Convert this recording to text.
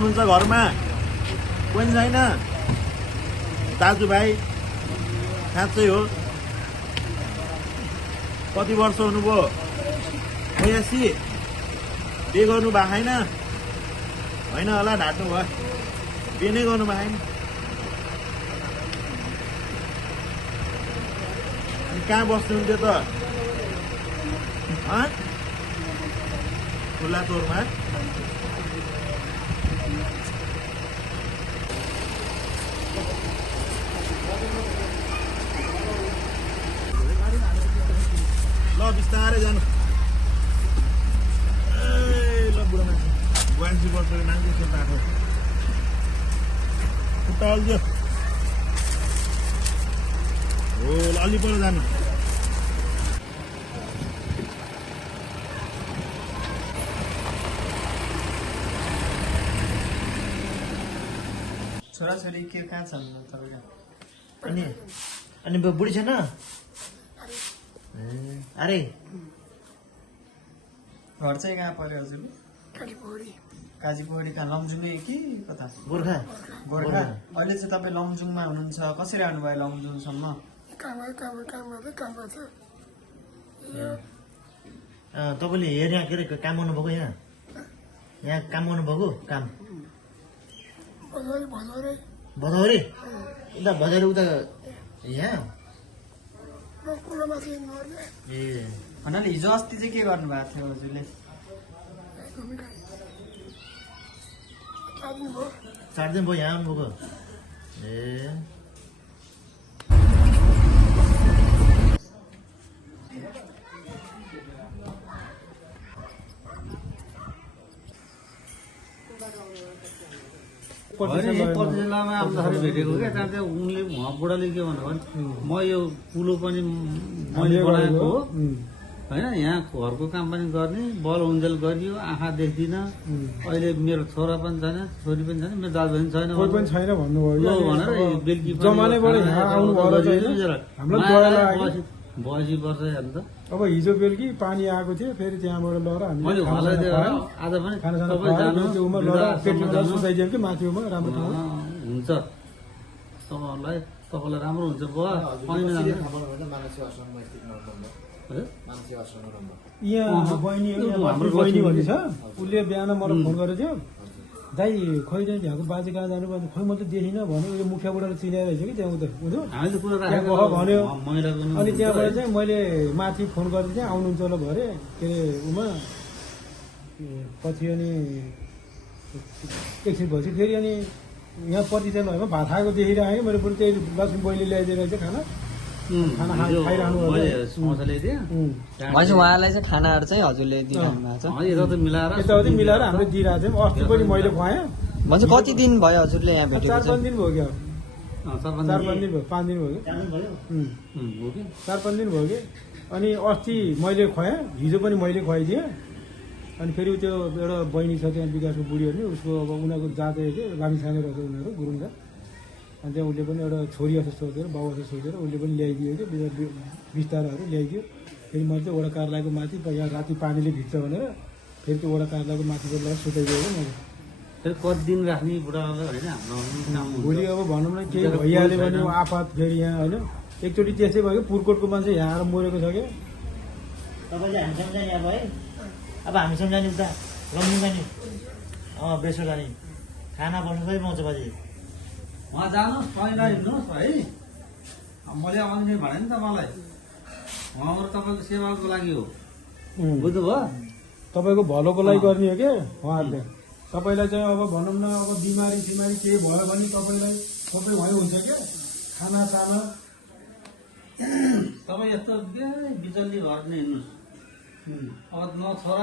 हुनुहुन्छ घरमा? कोही छैन? दाजुभाइ साँच्चै हो? कति वर्ष हुनुभयो? 82? बिहे गर्नु भएको छैन? होइन होला, ढाँट्नु भयो। बिहे नै गर्नु भएको छैन? अनि कहाँ बस्नुहुन्थ्यो त? खुल्ला तोरमा? ल बिस्तारै जानु। ल बुढो मान्छे 82 वर्षको मान्छे त्यो बाटो खुट्टा अल्झ्यो हो। अलि पर जानु। छोराछोरी के कहाँ छन् तपाईँका? अनि बुढी छैन? अरे घर चाहिँ कहाँ पर्यो हजुर? काजीपोखरी कहाँ, लमजुङै कि कता? गोर्खा। गोर्खा। अहिले चाहिँ तपाईँ लमजुङमा हुनुहुन्छ, कसरी आउनुभयो लमजुङसम्म? तपाईँले हेर यहाँ के अरे काम गर्नुभएको? यहाँ काम गर्नुभएको? काम भदौरे? उता भदौरे उता यहाँ? ए भन्नाले हिजो अस्ति चाहिँ के गर्नुभएको थियो हजुरले? 4 दिन भयो यहाँ आउनुभएको? ए जिल्लामा आउँदाखेरि भेटेको क्या। त्यहाँ चाहिँ उनले उहाँ बुढाले के भन्नु भने म यो कुलो पनि मैले बनाएको हो होइन, यहाँ घरको काम पनि गर्ने, बल उन्जेल गरियो, आँखा देख्दिन, अहिले मेरो छोरा पनि छैन, छोरी पनि छैन, मेरो दाजु पनि छैन भनेर बेलुकी बसी वर्ष हेर्नु त। अब हिजो बेलुकी पानी आएको थियो, फेरि त्यहाँबाट लगेर मैले उहाँलाई आज पनि तपाईँ जानु सुताइदियो कि माथिमा राम्रो ठाउँ हुन्छ, तपाईँलाई राम्रो हुन्छ बुवा। यहाँ बहिनी भन्ने छ, उसले बिहान मलाई फोन गरेको थियो, दाइ खोइ दाइ त्यहाँको बाजे कहाँ जानु भन्यो, खोइ म त देखिनँ भन्यो। उसले मुखिया बुढाले चिनाएर रहेछ कि त्यहाँ उता बुझ्यो भन्यो। अनि त्यहाँबाट चाहिँ मैले माथि फोन गरेको थिएँ, आउनुहुन्छ होला भरे के अरे उमा पछि। अनि एकछिन पछि फेरि अनि यहाँ प्रतिशत भएमा भात खाएको देखिरहेको, मैले बरु त्यही लक्ष्मी बहिनी ल्याइदिएर रहेछ खाना खाइरहनु। उहाँलाई चाहिँ खानाहरू चाहिँ हजुरले दिइरहनु भएको छ? यताउति मिलाएर हामीले दिइरहेको थियौँ। अस्ति पनि मैले खुवाएँ। भन्छ कति दिन भयो हजुरले यहाँ भेटेको? 4-5 दिन भयो क्या। 4-5 दिन भयो, 5 दिन भयो कि 4-5 दिन भयो कि। अनि अस्ति मैले खुवाएँ, हिजो पनि मैले खुवाइदिएँ। अनि फेरि त्यो एउटा बहिनी छ त्यहाँ विकासको बुढीहरू नि, उसको अब उनीहरूको जातै थियो, लामी छाने रहेछ उनीहरू गुरुङ जात। अनि त्यहाँ उसले पनि एउटा छोरी जस्तो सोधेर बाउ जस्तो सोधेर उसले पनि ल्याइदियो कि बिस्ताराहरू ल्याइदियो। फेरि मैले चाहिँ वडा कार्यालयको माथि यहाँ राति पानीले भिज्छ भनेर फेरि त्यो वडा कार्यालयको माथिबाट लगेर सुताइदियो कि मैले। कति दिन राख्ने बुढालाई होइन, भोलि अब भनौँ न केही भइहाल्यो भने आफत फेरि यहाँ होइन। एकचोटि त्यसै भयो कि पुरकोटको मान्छे यहाँ आएर मरेको छ क्या। तपाईँले हामी सम्झाउने अब है, अब हामी सम्झाने उता लम्बी जाने बेसो जाने खाना बनाउनु पनि पाउँछ बाजे। उहाँ जानुहोस्, पहिला हिँड्नुहोस् है। मैले आउने भने नि त मलाई उहाँबाट तपाईँको सेवाको लागि हो, बुझ्नुभयो? तपाईँको भलोको लागि गर्ने हो क्या उहाँहरूले। तपाईँलाई चाहिँ अब भनौँ न अब बिमारी सिमारी केही भयो भने तपाईँलाई सबै भयो हुन्छ क्या, खाना साना। तपाईँ यस्तो बिचल्ली घर नै हिँड्नुहोस्। अब न छोरा